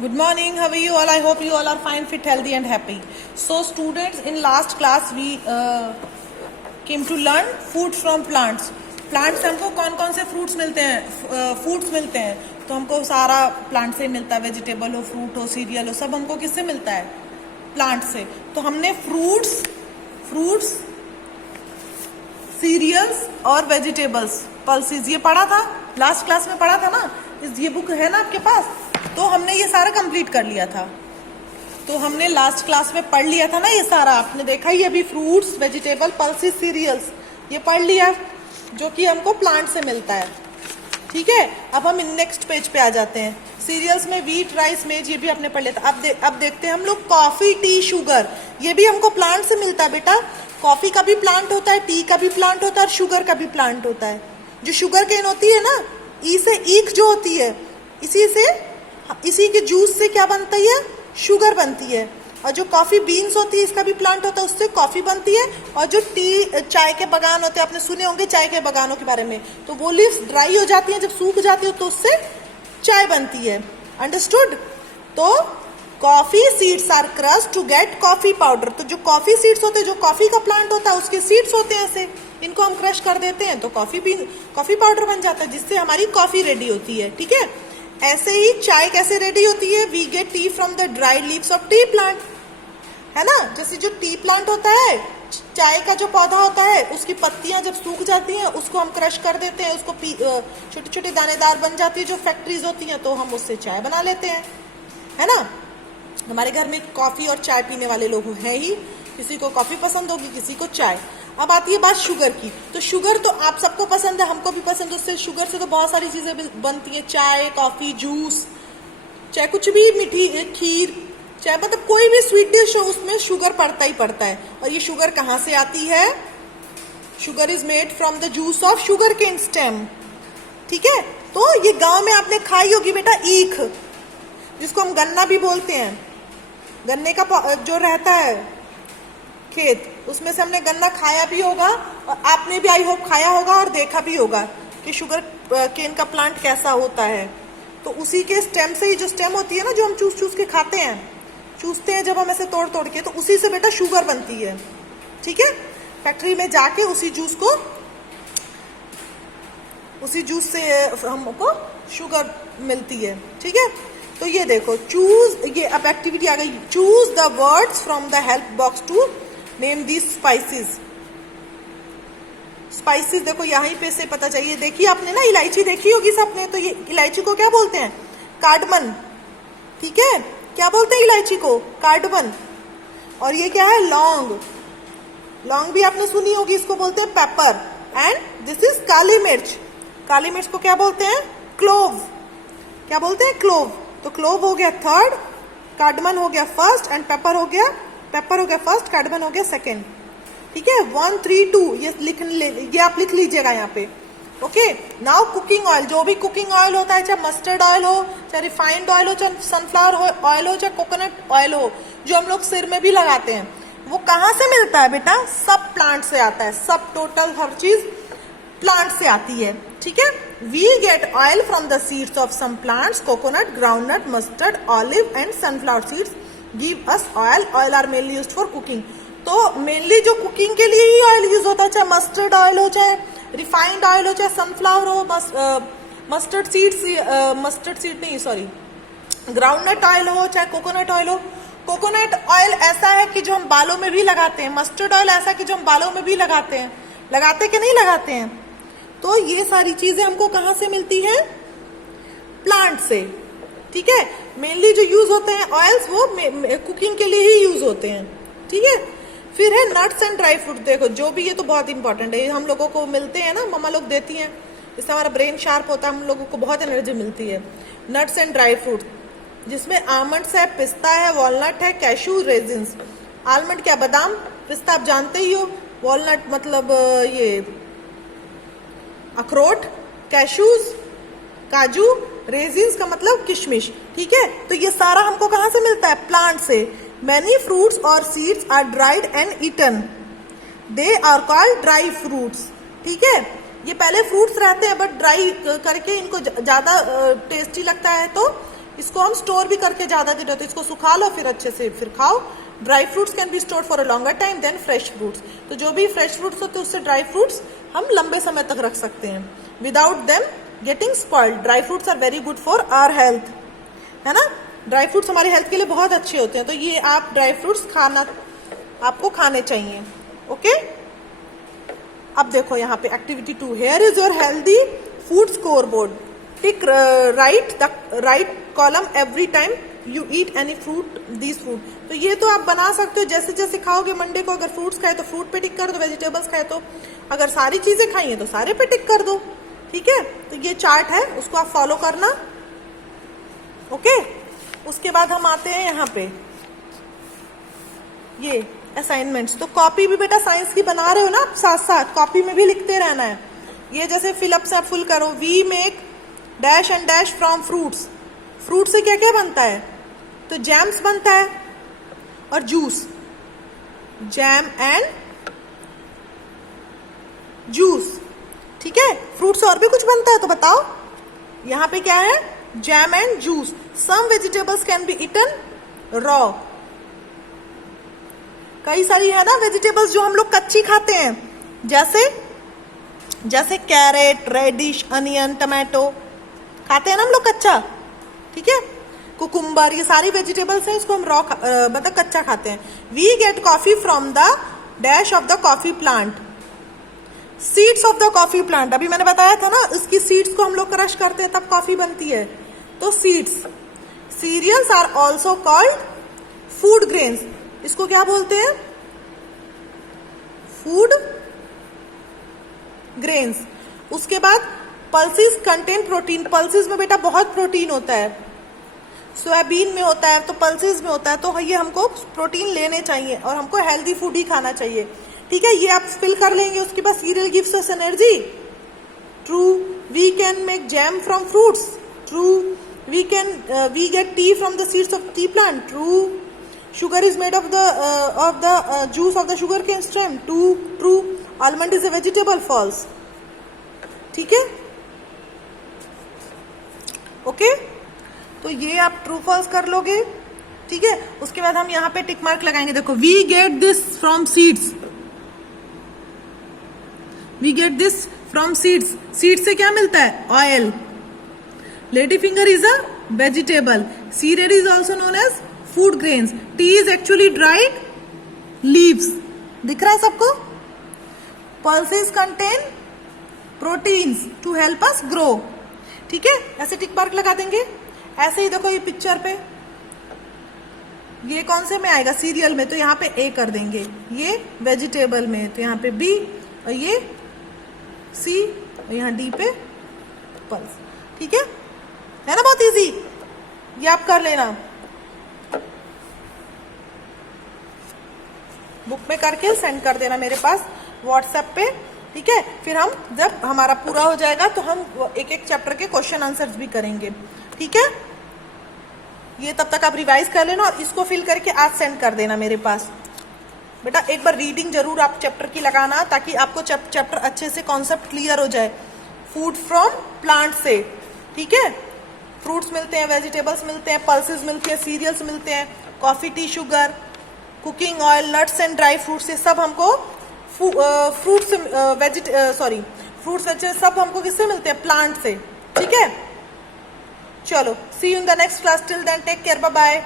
Good morning. How are you all? I hope you all are fine, fit, healthy, and happy. So, students, in last class we came to learn food from plants. Plant से हमको कौन कौन से fruits मिलते हैं, foods मिलते हैं. तो हमको सारा प्लांट से मिलता है, वेजिटेबल हो, फ्रूट हो, सीरियल हो, सब हमको किससे मिलता है? प्लांट से. तो हमने फ्रूट्स सीरियल्स और वेजिटेबल्स, पल्सेस ये पढ़ा था, लास्ट क्लास में पढ़ा था ना. ये बुक है ना आपके पास, तो हमने ये सारा कंप्लीट कर लिया था. तो हमने लास्ट क्लास में पढ़ लिया था ना ये सारा, आपने देखा ही अभी. फ्रूट्स, वेजिटेबल, पल्सेस, सीरियल्स ये पढ़ लिया, जो कि हमको प्लांट से मिलता है. ठीक है. अब हम नेक्स्ट पेज पे आ जाते हैं. सीरियल्स में व्हीट, राइस, मेज, ये भी आपने पढ़ लिया था. अब देखते हैं हम लोग कॉफी, टी, शुगर, ये भी हमको प्लांट से मिलता है बेटा. कॉफी का भी प्लांट होता है, टी का भी प्लांट होता है, और शुगर का भी प्लांट होता है. जो शुगर केन होती है ना, ई से ईख जो होती है, इसी के जूस से क्या बनती है? शुगर बनती है. और जो कॉफी बीन्स होती है, इसका भी प्लांट होता है, उससे कॉफी बनती है. और जो चाय के बागान होते हैं, आपने सुने होंगे चाय के बागानों के बारे में, तो वो लीव्स ड्राई हो जाती हैं, जब सूख जाती है तो उससे चाय बनती है. अंडरस्टूड. तो coffee seeds are crushed to get coffee powder. तो जो कॉफी सीड्स होते हैं, जो कॉफी का प्लांट होता है, उसके सीड्स होते हैं ऐसे, इनको हम क्रश कर देते हैं तो कॉफी पाउडर बन जाता है, जिससे हमारी कॉफी रेडी होती है. ठीक है. ऐसे ही चाय कैसे रेडी होती है? We get tea from the dried leaves of tea plant, है ना. जैसे जो टी प्लांट होता है, चाय का जो पौधा होता है, उसकी पत्तियां जब सूख जाती हैं, उसको हम क्रश कर देते हैं, उसको छोटे छोटे दानेदार बन जाती है, जो फैक्ट्रीज होती हैं, तो हम उससे चाय बना लेते हैं, है ना. हमारे घर में कॉफी और चाय पीने वाले लोग हैं ही, किसी को कॉफी पसंद होगी, किसी को चाय. अब आती है बात शुगर की. तो शुगर तो आप सबको पसंद है, हमको भी पसंद है. उससे शुगर से तो बहुत सारी चीजें बनती है, चाय, कॉफी, जूस, चाहे कुछ भी, मीठी खीर, चाहे मतलब कोई भी स्वीट डिश हो, उसमें शुगर पड़ता ही पड़ता है. और ये शुगर कहाँ से आती है? Sugar is made from the juice of sugar cane stem. ठीक है. तो ये गांव में आपने खाई होगी बेटा ईख, जिसको हम गन्ना भी बोलते हैं. गन्ने का जो रहता है खेत, उसमें से हमने गन्ना खाया भी होगा, और आपने भी आई होप खाया होगा और देखा भी होगा कि शुगर केन का प्लांट कैसा होता है. तो उसी के स्टेम से ही, जो स्टेम होती है ना, जो हम चूस के खाते हैं, चूसते हैं जब हम ऐसे तोड़ के, तो उसी से बेटा शुगर बनती है. ठीक है. फैक्ट्री में जाके उसी जूस से हमको शुगर मिलती है. ठीक है. तो ये देखो, ये अब एक्टिविटी आ गई. Choose the words from the help box to name these spices. Spices देखो यहीं पे से पता चाहिए. देखिए आपने ना इलायची देखी होगी सबने, तो ये इलायची को क्या बोलते हैं? कार्डमन. ठीक है. क्या बोलते हैं इलायची को? कार्डमन. और ये क्या है? लौंग. लौंग भी आपने सुनी होगी, इसको बोलते हैं पेपर. एंड दिस इज काली मिर्च. काली मिर्च को क्या बोलते हैं? क्लोव. क्या बोलते हैं? क्लोव. तो क्लोव हो गया थर्ड, कार्डमन हो गया फर्स्ट, एंड पेपर हो गया फर्स्ट, कार्डमन हो गया सेकेंड. ठीक है. 1, 3, 2 ये आप लिख लीजिएगा यहाँ पे. ओके. नाउ कुकिंग ऑयल, जो भी कुकिंग ऑयल होता है, चाहे मस्टर्ड ऑयल हो, चाहे रिफाइंड ऑयल हो, चाहे सनफ्लावर ऑयल हो, चाहे कोकोनट ऑयल हो, जो हम लोग सिर में भी लगाते हैं, वो कहाँ से मिलता है बेटा? सब प्लांट से आता है. सब टोटल हर चीज प्लांट से आती है. ठीक है. We get oil from the seeds of some plants. Coconut, groundnut, mustard, olive and sunflower seeds give us oil. Oil are mainly used for cooking. तो मेनली जो कुकिंग के लिए ही ऑयल यूज होता है, चाहे मस्टर्ड ऑयल हो, चाहे refined oil हो, चाहे सनफ्लावर हो, मस्टर्ड सीड नहीं, सॉरी, ग्राउंडनट ऑयल हो, चाहे कोकोनट ऑयल हो. कोकोनट ऑयल ऐसा है कि जो हम बालों में भी लगाते हैं. मस्टर्ड ऑयल ऐसा है कि जो हम बालों में भी लगाते हैं. लगाते कि नहीं लगाते हैं? तो ये सारी चीजें हमको कहाँ से मिलती है? प्लांट से. ठीक है. मेनली जो यूज होते हैं ऑयल्स, वो कुकिंग के लिए ही यूज होते हैं. ठीक है. फिर है नट्स एंड ड्राई फ्रूट. देखो जो भी, ये तो बहुत इंपॉर्टेंट है, हम लोगों को मिलते हैं ना, मम्मा लोग देती हैं, इससे हमारा ब्रेन शार्प होता है, हम लोगों को बहुत एनर्जी मिलती है. नट्स एंड ड्राई फ्रूट, जिसमें आलमंड्स है, पिस्ता है, वॉलनट है, कैशू, रेजिन्स. आलमंड क्या? बादाम. पिस्ता आप जानते ही हो. वॉलनट मतलब ये अखरोट. कैशूज काजू. रेजिन्स का मतलब किशमिश. ठीक है. तो ये सारा हमको कहाँ से मिलता है? प्लांट से. Many fruits or seeds are dried and eaten. They are called dry fruits. ठीक है. ये पहले फ्रूट्स रहते हैं, बट ड्राई करके इनको ज्यादा टेस्टी लगता है, तो इसको हम स्टोर भी करके ज्यादा दिन रहते, इसको सुखा लो फिर अच्छे से फिर खाओ। Dry fruits can be stored for a longer time than fresh fruits. तो जो भी फ्रेश फ्रूट्स होते हैं उससे ड्राई फ्रूट्स हम लंबे समय तक रख सकते हैं without them getting spoiled. Dry fruits are very good for our health, है ना। ड्राई फ्रूट्स हमारी हेल्थ के लिए बहुत अच्छे होते हैं, तो ये आप ड्राई फ्रूट्स आपको खाने चाहिए। ओके, अब देखो यहाँ पे activity 2, here is your healthy food score board. Tick right column every time you eat any fruit this fruit. तो ये तो आप बना सकते हो जैसे जैसे खाओगे। मंडे को अगर फ्रूट्स खाए तो फ्रूट पे टिक कर दो, वेजिटेबल्स खाए तो, अगर सारी चीजें खाई है तो सारे पे टिक कर दो। ठीक है, तो ये चार्ट है, उसको आप फॉलो करना। ओके, उसके बाद हम आते हैं यहाँ पे ये असाइनमेंट्स। तो कॉपी भी बेटा साइंस की बना रहे हो ना, साथ साथ कॉपी में भी लिखते रहना है। ये जैसे फिलअप से आप फुल करो, we make dash and dash from fruits. Fruit से क्या क्या बनता है? तो जैम्स बनता है और जूस, जैम एंड जूस। ठीक है, फ्रूट से और भी कुछ बनता है तो बताओ। यहाँ पे क्या है? Jam and juice. Some vegetables can be eaten raw. कई सारी है ना वेजिटेबल्स जो हम लोग कच्ची खाते हैं, जैसे कैरेट, रेडिश, अनियन, टमाटो खाते हैं ना हम लोग कच्चा। ठीक है, कुकुम्बर, ये सारी वेजिटेबल्स हैं, इसको हम रॉ मतलब कच्चा खाते हैं। We get coffee from the dash of the coffee plant, seeds of the coffee plant. अभी मैंने बताया था ना, इसकी सीड्स को हम लोग क्रश करते हैं तब कॉफी बनती है, तो seeds. Cereals are also called food grains. इसको क्या बोलते हैं? Food grains. उसके बाद पल्सेस कंटेन प्रोटीन। पल्सेस में बेटा बहुत प्रोटीन होता है, सोयाबीन में होता है तो पल्सेस में होता है, तो ये हमको प्रोटीन लेने चाहिए और हमको हेल्दी फूड ही खाना चाहिए। ठीक है, ये आप फिल कर लेंगे। उसके बाद cereal gives us energy, true. We can make jam from fruits, true. We get tea from the seeds of tea plant, true. Sugar is made of the juice of the sugarcane stem, true. Almond is a vegetable, false. ठीक है, okay. तो ये आप true false कर लोगे। ठीक है, उसके बाद हम यहाँ पे टिक मार्क लगाएंगे। देखो, we get this from seeds, we get this from seeds. Seed से क्या मिलता है? Oil. Lady finger is a vegetable. Cereal is also known as food grains. Tea is actually dried leaves. दिख रहा है सबको? Pulses contain proteins to help us grow. ठीक है, ऐसे टिक मार्क लगा देंगे। ऐसे ही देखो ये पिक्चर पे, ये कौन से में आएगा? सीरियल में, तो यहाँ पे ए कर देंगे। ये वेजिटेबल में, तो यहाँ पे बी, और ये सी, और यहाँ डी पे पल्स। ठीक है ना, बहुत इजी। ये आप कर लेना, बुक में करके सेंड कर देना मेरे पास व्हाट्सएप पे। ठीक है, फिर हम जब हमारा पूरा हो जाएगा तो हम एक एक चैप्टर के क्वेश्चन आंसर्स भी करेंगे। ठीक है, ये तब तक आप रिवाइज कर लेना और इसको फिल करके आज सेंड कर देना मेरे पास। बेटा एक बार रीडिंग जरूर आप चैप्टर की लगाना, ताकि आपको चैप्टर अच्छे से कॉन्सेप्ट क्लियर हो जाए। फूड फ्रॉम प्लांट से, ठीक है, फ्रूट्स मिलते हैं, वेजिटेबल्स मिलते हैं, पल्सेस मिलती है, सीरियल्स मिलते हैं, coffee, T, sugar, cooking oil, nuts and dry fruits, ये सब हमको फ्रूट्स सब हमको किससे मिलते हैं? प्लांट से। ठीक है, चलो, see you in the next class. Till then take care, bye bye.